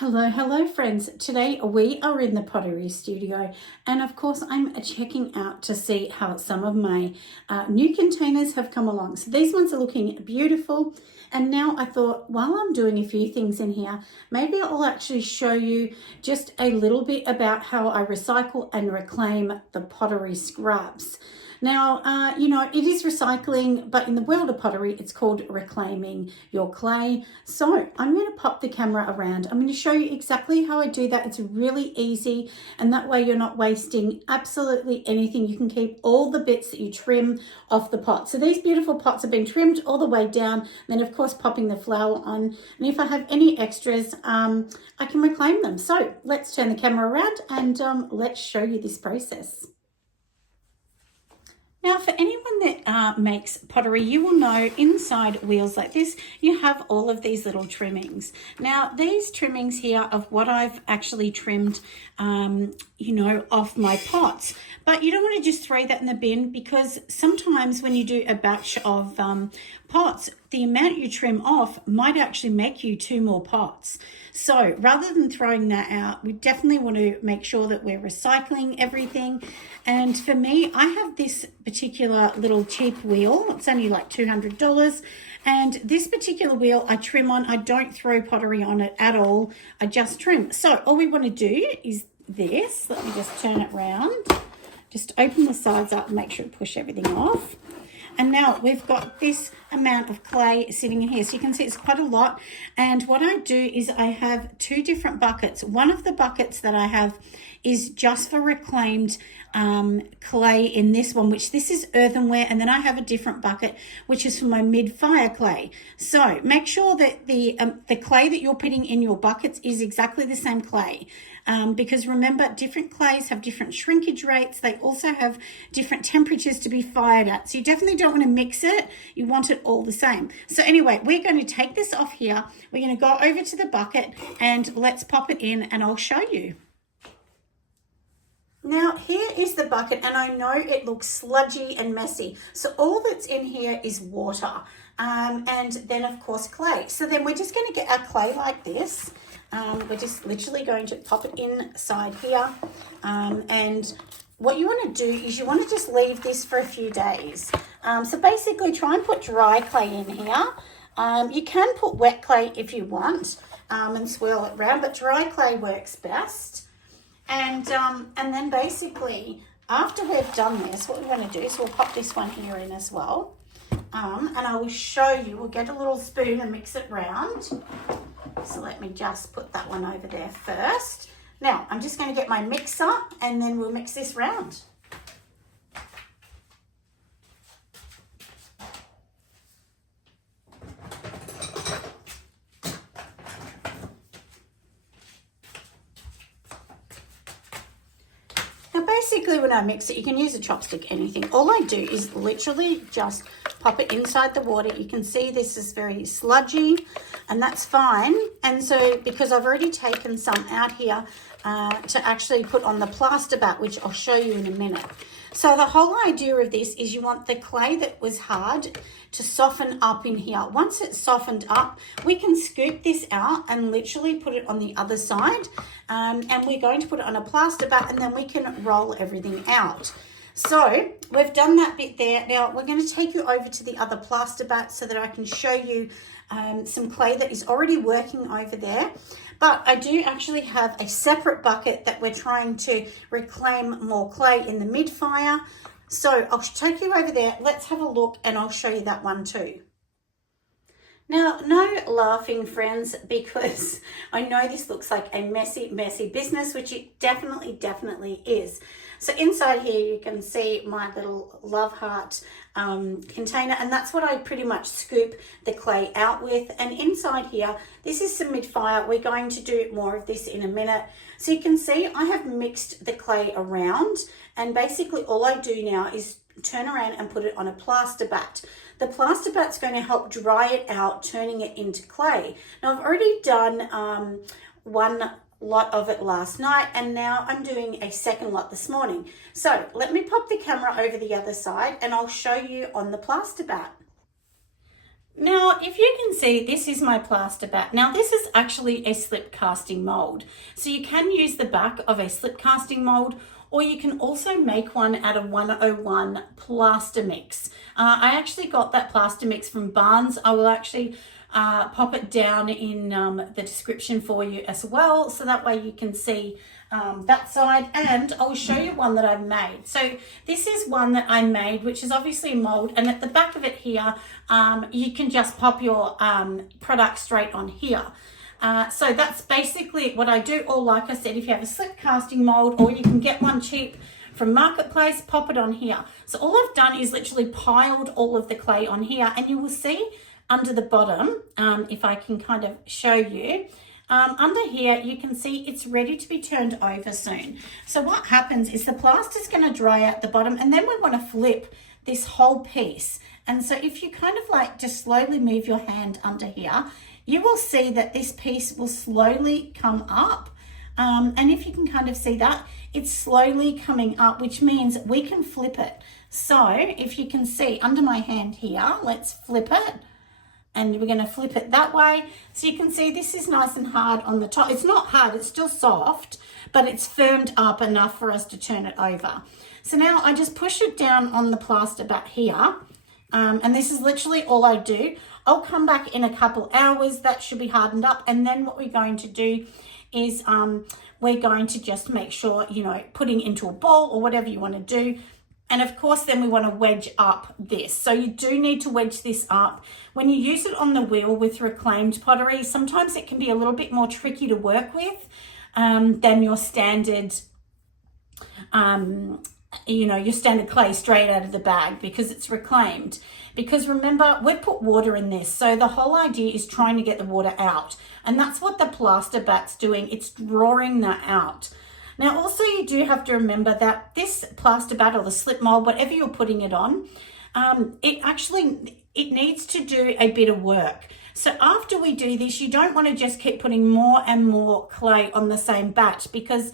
Hello friends. Today we are in the pottery studio, and of course I'm checking out to see how some of my new containers have come along. So these ones are looking beautiful, and now I thought while I'm doing a few things in here, maybe I'll actually show you just a little bit about how I recycle and reclaim the pottery scraps. Now, it is recycling, but in the world of pottery, it's called reclaiming your clay. So I'm going to pop the camera around. I'm going to show you exactly how I do that. It's really easy, and that way you're not wasting absolutely anything. You can keep all the bits that you trim off the pot. So these beautiful pots have been trimmed all the way down, then of course popping the flour on. And if I have any extras, I can reclaim them. So let's turn the camera around and let's show you this process. Now, for anyone that makes pottery, you will know inside wheels like this, you have all of these little trimmings. Now, these trimmings here of what I've actually trimmed, off my pots. But you don't want to just throw that in the bin, because sometimes when you do a batch of pots, the amount you trim off might actually make you 2 more pots. So rather than throwing that out, we definitely want to make sure that we're recycling everything. And for me, I have this particular little cheap wheel. It's only like $200. And this particular wheel I trim on. I don't throw pottery on it at all. I just trim. So all we want to do is this. Let me just turn it around. Just open the sides up and make sure to push everything off. And now we've got this amount of clay sitting in here. So you can see it's quite a lot. And what I do is I have 2 different buckets. One of the buckets that I have is just for reclaimed clay in this one, which this is earthenware. And then I have a different bucket, which is for my mid-fire clay. So make sure that the clay that you're putting in your buckets is exactly the same clay. Because remember, different clays have different shrinkage rates. They also have different temperatures to be fired at. So you definitely don't want to mix it. You want it all the same. So anyway, we're going to take this off here. We're going to go over to the bucket and let's pop it in and I'll show you. Now, here is the bucket, and I know it looks sludgy and messy. So all that's in here is water, and then, of course, clay. So then we're just going to get our clay like this. We're just literally going to pop it inside here. And what you want to do is you want to just leave this for a few days. So basically, try and put dry clay in here. You can put wet clay if you want, and swirl it around, but dry clay works best. And then basically, after we've done this, what we want to do is we'll pop this one here in as well. And I will show you, we'll get a little spoon and mix it round. So let me just put that one over there first. Now, I'm just going to get my mixer and then we'll mix this round. Basically, when I mix it, you can use a chopstick, anything. All I do is literally just pop it inside the water. You can see this is very sludgy, and that's fine. And so, because I've already taken some out here to actually put on the plaster bat, which I'll show you in a minute. So the whole idea of this is you want the clay that was hard to soften up in here. Once it's softened up, we can scoop this out and literally put it on the other side. And we're going to put it on a plaster bat, and then we can roll everything out. So we've done that bit there. Now we're going to take you over to the other plaster bat so that I can show you some clay that is already working over there. But I do actually have a separate bucket that we're trying to reclaim more clay in the mid-fire. So I'll take you over there. Let's have a look and I'll show you that one too. Now, no laughing, friends, because I know this looks like a messy business, which it definitely is. So inside here, you can see my little love heart container, and that's what I pretty much scoop the clay out with. And inside here, this is some mid-fire. We're going to do more of this in a minute. So you can see I have mixed the clay around, and basically all I do now is turn around and put it on a plaster bat. The plaster bat's going to help dry it out, turning it into clay. Now, I've already done one lot of it last night, and now I'm doing a second lot this morning. So let me pop the camera over the other side and I'll show you on the plaster bat. Now, if you can see, this is my plaster bat. Now, this is actually a slip casting mold. So you can use the back of a slip casting mold, or you can also make one out of 101 plaster mix. I actually got that plaster mix from Barnes. I will actually pop it down in the description for you as well, so that way you can see that side, and I'll show you one that I've made. So this is one that I made, which is obviously a mold, and at the back of it here, you can just pop your product straight on here. So that's basically what I do, or like I said, if you have a slip casting mold, or you can get one cheap from Marketplace, pop it on here. So all I've done is literally piled all of the clay on here, and you will see under the bottom, if I can kind of show you, under here, you can see it's ready to be turned over soon. So what happens is the plaster is going to dry out the bottom, and then we want to flip this whole piece. And so if you kind of like just slowly move your hand under here, you will see that this piece will slowly come up. And if you can kind of see that, it's slowly coming up, which means we can flip it. So if you can see under my hand here, let's flip it. And we're going to flip it that way. So you can see this is nice and hard on the top. It's not hard, it's still soft, but it's firmed up enough for us to turn it over. So now I just push it down on the plaster bat here. And this is literally all I do. I'll come back in a couple hours. That should be hardened up. And then what we're going to do is we're going to just make sure, you know, putting into a bowl or whatever you want to do. And of course, then we want to wedge up this. So you do need to wedge this up. When you use it on the wheel with reclaimed pottery, sometimes it can be a little bit more tricky to work with than your standard, you know, your standard clay straight out of the bag, because it's reclaimed. Because remember, we've put water in this. So the whole idea is trying to get the water out. And that's what the plaster bat's doing. It's drawing that out. Now, also you do have to remember that this plaster bat or the slip mold, whatever you're putting it on, it needs to do a bit of work. So after we do this, you don't want to just keep putting more and more clay on the same batch, because,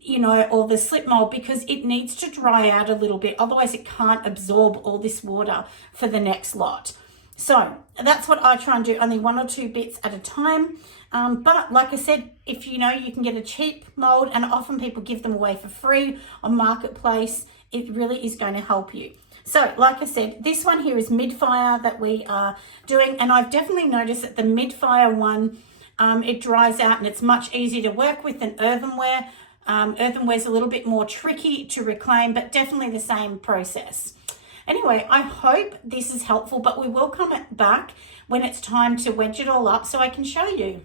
you know, or the slip mold, because it needs to dry out a little bit. Otherwise it can't absorb all this water for the next lot. So that's what I try and do, only 1 or 2 bits at a time. But like I said, if you know, you can get a cheap mold, and often people give them away for free on Marketplace, it really is going to help you. So like I said, this one here is mid-fire that we are doing, and I've definitely noticed that the mid-fire one, it dries out and it's much easier to work with than earthenware. Earthenware's a little bit more tricky to reclaim, but definitely the same process. Anyway, I hope this is helpful, but we will come back when it's time to wedge it all up so I can show you.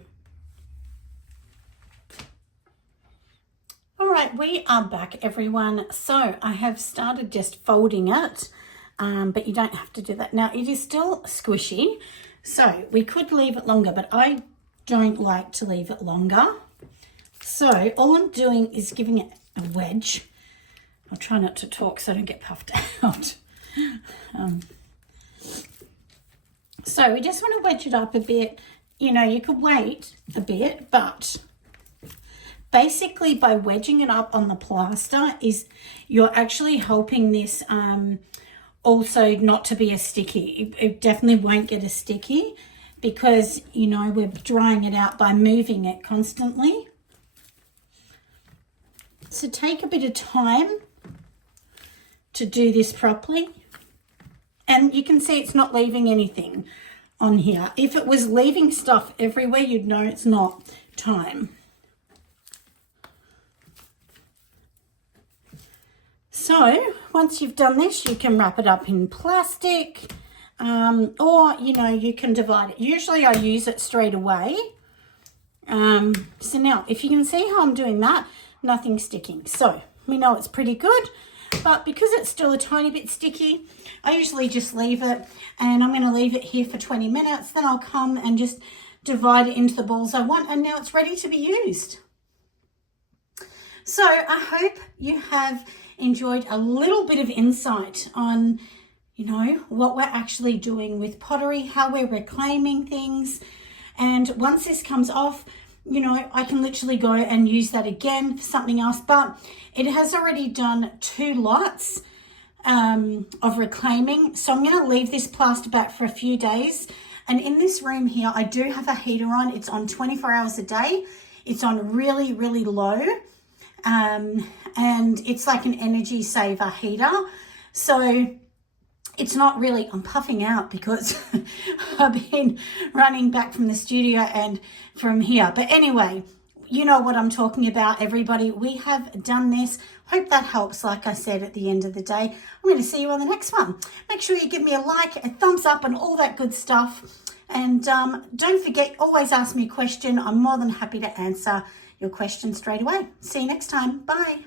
All right, we are back, everyone. So I have started just folding it, but you don't have to do that. Now, it is still squishy, so we could leave it longer, but I don't like to leave it longer. So all I'm doing is giving it a wedge. I'll try not to talk so I don't get puffed out. So we just want to wedge it up a bit. You know, you could wait a bit, but basically by wedging it up on the plaster is you're actually helping this also not to be as sticky. It definitely won't get as sticky because, you know, we're drying it out by moving it constantly. So take a bit of time to do this properly. And you can see it's not leaving anything on here. If it was leaving stuff everywhere, you'd know it's not time. So once you've done this, you can wrap it up in plastic, or, you know, you can divide it. Usually I use it straight away. So now, if you can see how I'm doing that, nothing's sticking. So we know it's pretty good. But because it's still a tiny bit sticky, I usually just leave it, and I'm going to leave it here for 20 minutes. Then I'll come and just divide it into the balls I want, and now it's ready to be used. So I hope you have enjoyed a little bit of insight on, you know, what we're actually doing with pottery, how we're reclaiming things. And once this comes off, you know, I can literally go and use that again for something else. But it has already done 2 lots of reclaiming. So I'm going to leave this plaster back for a few days. And in this room here, I do have a heater on. It's on 24 hours a day. It's on really, really low. And it's like an energy saver heater. So it's not really, I'm puffing out because I've been running back from the studio and from here. But anyway, you know what I'm talking about, everybody. We have done this. Hope that helps. Like I said, at the end of the day, I'm going to see you on the next one. Make sure you give me a like, a thumbs up, and all that good stuff. And don't forget, always ask me a question. I'm more than happy to answer your question straight away. See you next time. Bye.